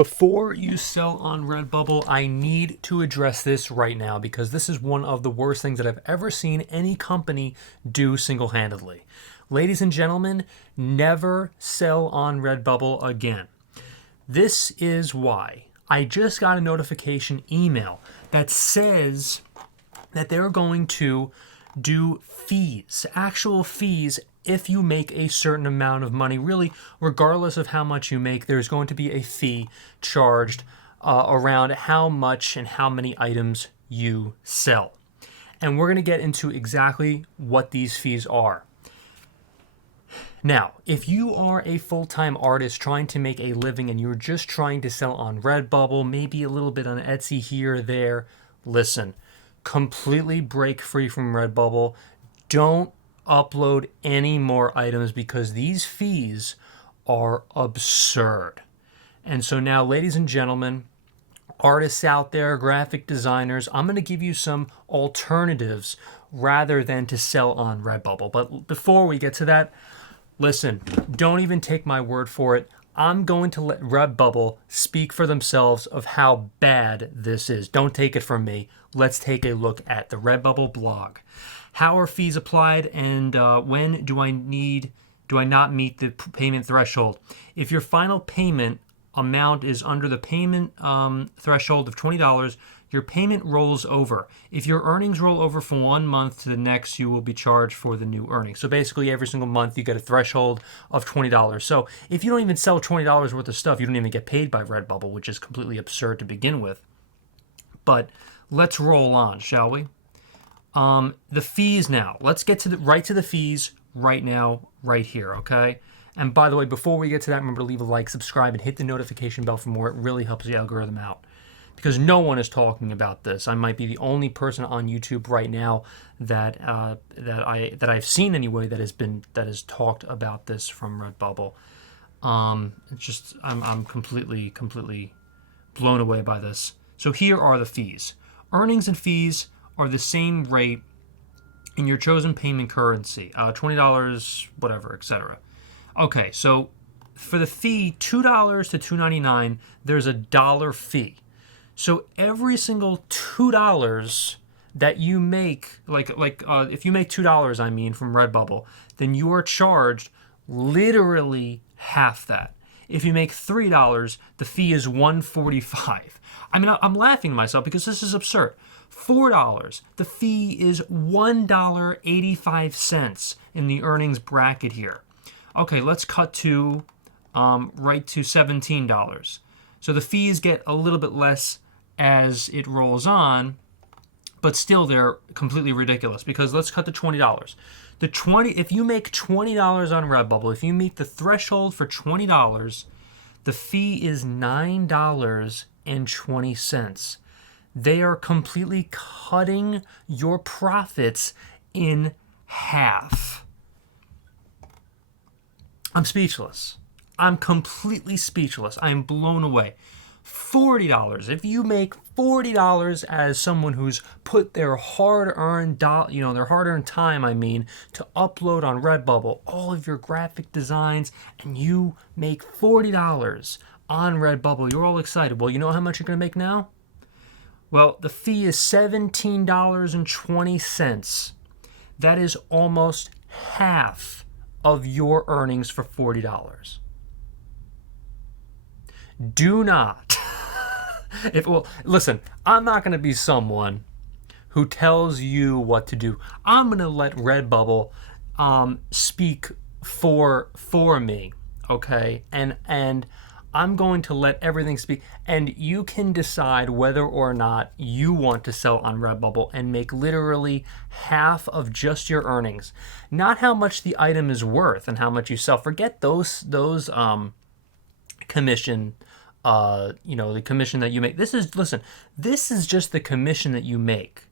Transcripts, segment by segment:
Before you sell on Redbubble, I need to address this right now because this is one of the worst things that I've ever seen any company do single-handedly. Ladies and gentlemen, never sell on Redbubble again. This is why. I just got a notification email that says that they're going to do fees, actual fees, if you make a certain amount of money. Really, regardless of how much you make, there's going to be a fee charged around how much and how many items you sell. And we're going to get into exactly what these fees are. Now, if you are a full-time artist trying to make a living and you're just trying to sell on Redbubble, maybe a little bit on Etsy here or there, listen, completely break free from Redbubble. Don't upload any more items because these fees are absurd. And so now, ladies and gentlemen, artists out there, graphic designers, I'm going to give you some alternatives rather than to sell on Redbubble. But before we get to that, listen, don't even take my word for it. I'm going to let Redbubble speak for themselves of how bad this is. Don't take it from me. Let's take a look at the Redbubble blog. How are fees applied, and when do I not meet the payment threshold? If your final payment amount is under the payment threshold of $20, your payment rolls over. If your earnings roll over from 1 month to the next, you will be charged for the new earnings. So basically, every single month, you get a threshold of $20. So if you don't even sell $20 worth of stuff, you don't even get paid by Redbubble, which is completely absurd to begin with. But let's roll on, shall we? The fees now. Let's get to the fees right now, right here, okay? And by the way, before we get to that, remember to leave a like, subscribe, and hit the notification bell for more. It really helps the algorithm out because no one is talking about this. I might be the only person on YouTube right now that I've seen anyway that has talked about this from Redbubble. It's just I'm completely blown away by this. So here are the fees. Earnings and fees are the same rate in your chosen payment currency, $20, whatever, etc. Okay, so for the fee, $2 to $2.99, there's a dollar fee. So every single $2 that you make, if you make $2, I mean, from Redbubble, then you are charged literally half that. If you make $3, the fee is $1.45. I mean, I'm laughing to myself because this is absurd. $4, the fee is $1.85 in the earnings bracket here. Okay, let's cut to right to $17. So the fees get a little bit less as it rolls on, but still they're completely ridiculous because let's cut to $20. If you make $20 on Redbubble, if you meet the threshold for $20, the fee is $9.20. They are completely cutting your profits in half. I'm speechless. I'm completely speechless. I am blown away. $40. If you make $40 as someone who's put their hard-earned time, to upload on Redbubble all of your graphic designs, and you make $40 on Redbubble, you're all excited. Well, you know how much you're going to make now? Well, the fee is $17.20. That is almost half of your earnings for $40. Do not. Listen, I'm not going to be someone who tells you what to do. I'm going to let Redbubble speak for me, okay? And I'm going to let everything speak, and you can decide whether or not you want to sell on Redbubble and make literally half of just your earnings, not how much the item is worth and how much you sell. Forget those commission, the commission that you make. This is just the commission that you make.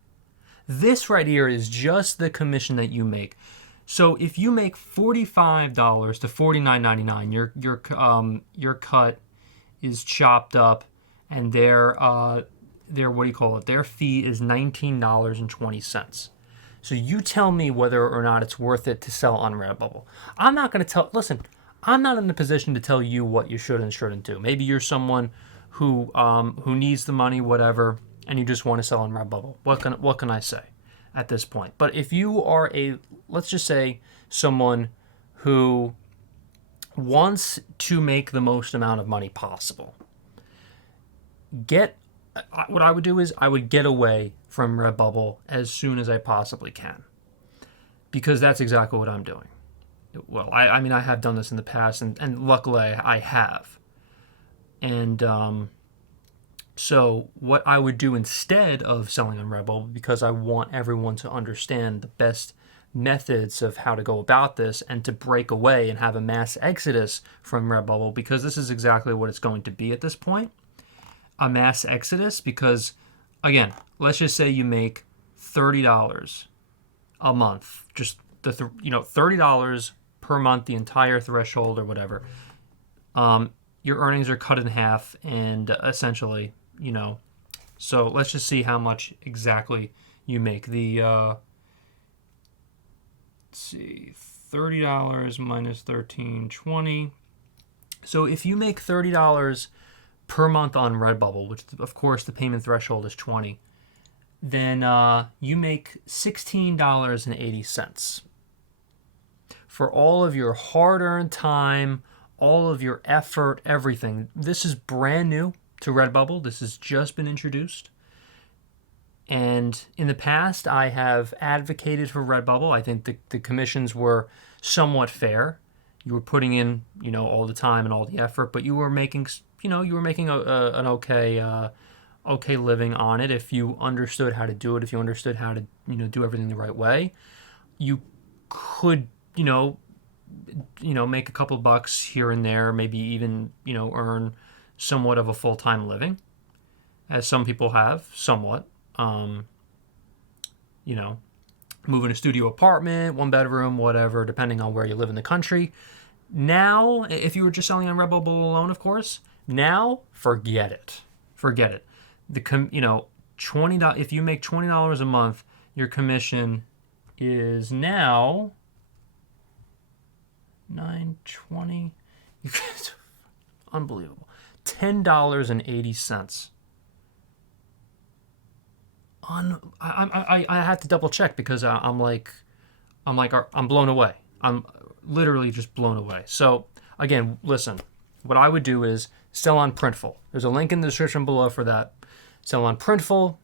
This right here is just the commission that you make. So if you make $45 to $49.99, your cut is chopped up, and their their fee is $19.20. So you tell me whether or not it's worth it to sell on Redbubble. I'm not in a position to tell you what you should and shouldn't do. Maybe you're someone who needs the money, whatever, and you just want to sell on Redbubble. What can I say at this point? But if you are let's just say someone who wants to make the most amount of money possible, what I would do is I would get away from Redbubble as soon as I possibly can, because that's exactly what I'm doing. Well, I mean, I have done this in the past, and luckily I have. And so what I would do instead of selling on Redbubble, because I want everyone to understand the best methods of how to go about this and to break away and have a mass exodus from Redbubble, because this is exactly what it's going to be at this point. A mass exodus, because again, let's just say you make $30 a month, just $30 per month, the entire threshold or whatever. Your earnings are cut in half, and essentially, so let's just see how much exactly you make. Let's see, $30 minus 13, 20. So if you make $30 per month on Redbubble, which of course the payment threshold is 20, then you make $16.80 for all of your hard-earned time, all of your effort, everything. This is brand new to Redbubble. This has just been introduced. And in the past, I have advocated for Redbubble. I think the commissions were somewhat fair. You were putting in, all the time and all the effort, but you were making, an okay living on it if you understood how to do it, if you understood how to, do everything the right way. You could, make a couple bucks here and there, maybe even, earn somewhat of a full-time living, as some people have, somewhat. Move in a studio apartment, one bedroom, whatever, depending on where you live in the country. Now, if you were just selling on Redbubble alone, of course, now forget it. Forget it. $20. If you make $20 a month, your commission is now $9.20. Unbelievable. $10.80. I have to double check, because I'm blown away. I'm literally just blown away. So again, listen, what I would do is sell on Printful. There's a link in the description below for that. Sell on Printful,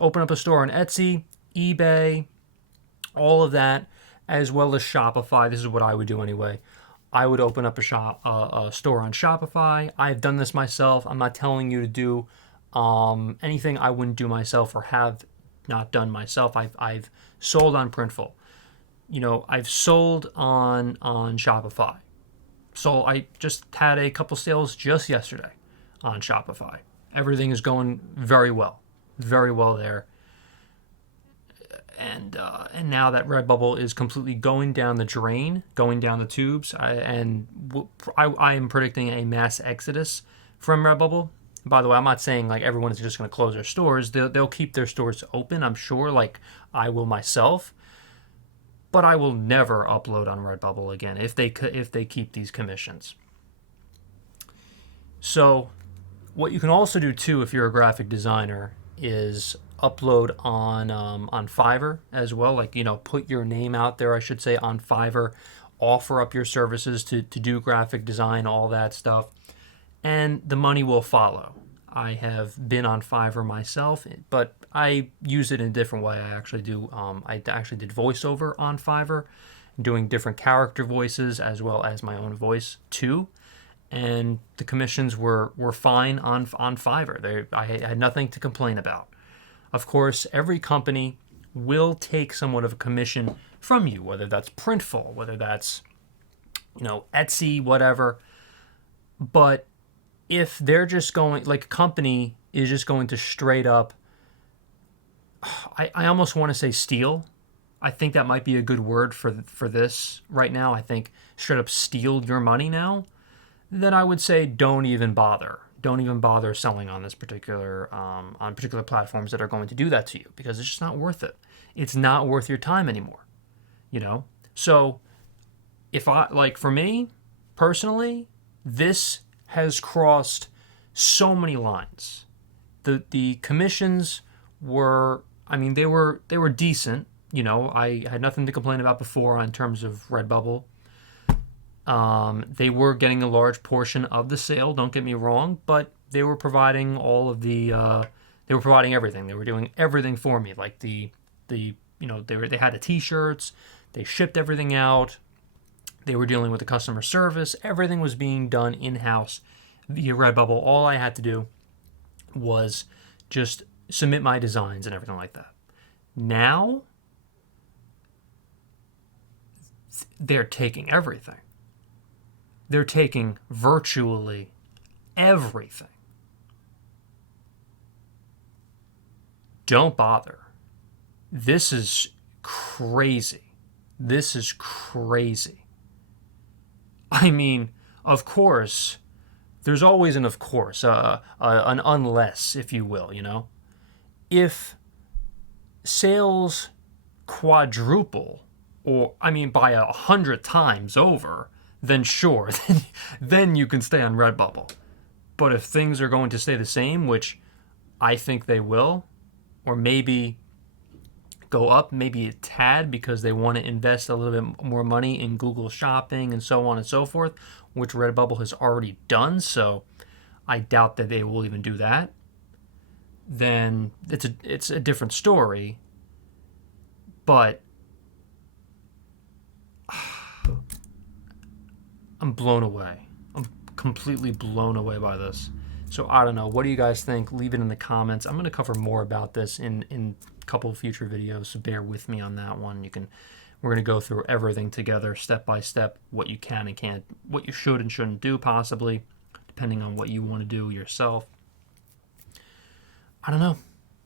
open up a store on Etsy, eBay, all of that, as well as Shopify. This is what I would do anyway. I would open up a store on Shopify. I've done this myself. I'm not telling you to do anything I wouldn't do myself or have not done myself. I've sold on Printful. I've sold on Shopify. So I just had a couple sales just yesterday on Shopify. Everything is going very well there. And now that Redbubble is completely going down the drain, going down the tubes, I am predicting a mass exodus from Redbubble. By the way, I'm not saying like everyone is just going to close their stores. They'll keep their stores open, I'm sure, like I will myself. But I will never upload on Redbubble again if they keep these commissions. So what you can also do too, if you're a graphic designer, is upload on Fiverr as well. Like, put your name out there, I should say, on Fiverr. Offer up your services to do graphic design, all that stuff. And the money will follow. I have been on Fiverr myself, but I use it in a different way. I actually did voiceover on Fiverr, doing different character voices as well as my own voice too. And the commissions were fine on Fiverr. I had nothing to complain about. Of course, every company will take somewhat of a commission from you, whether that's Printful, whether that's, Etsy, whatever. But if they're just going, like a company is just going to straight up, I almost want to say steal. I think that might be a good word for this right now. I think straight up steal your money now, then I would say don't even bother. Don't even bother selling on this particular, on particular platforms that are going to do that to you, because it's just not worth it. It's not worth your time anymore, So for me personally, this has crossed So many lines. The commissions were, I mean, they were decent. You know, I had nothing to complain about before in terms of Redbubble. They were getting a large portion of the sale. Don't get me wrong, but they were providing all of the. They were providing everything. They were doing everything for me. Like they had the T-shirts. They shipped everything out. They were dealing with the customer service. Everything was being done in-house via Redbubble. All I had to do was just submit my designs and everything like that. Now, they're taking everything. They're taking virtually everything. Don't bother. This is crazy. This is crazy. I mean, of course, there's always an of course, an unless, if you will, you know? If sales quadruple, or, I mean, by 100 times over, then sure, then you can stay on Redbubble. But if things are going to stay the same, which I think they will, or maybe go up maybe a tad because they want to invest a little bit more money in Google Shopping and so on and so forth, which Redbubble has already done, so I doubt that they will even do that, then it's a different story. But I'm blown away. I'm completely blown away by this. So I don't know. What do you guys think? Leave it in the comments. I'm going to cover more about this in a couple of future videos, so bear with me on that one. We're going to go through everything together, step by step, what you can and can't, what you should and shouldn't do, possibly, depending on what you want to do yourself. I don't know.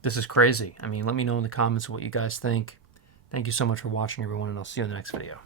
This is crazy. I mean, let me know in the comments what you guys think. Thank you so much for watching, everyone, and I'll see you in the next video.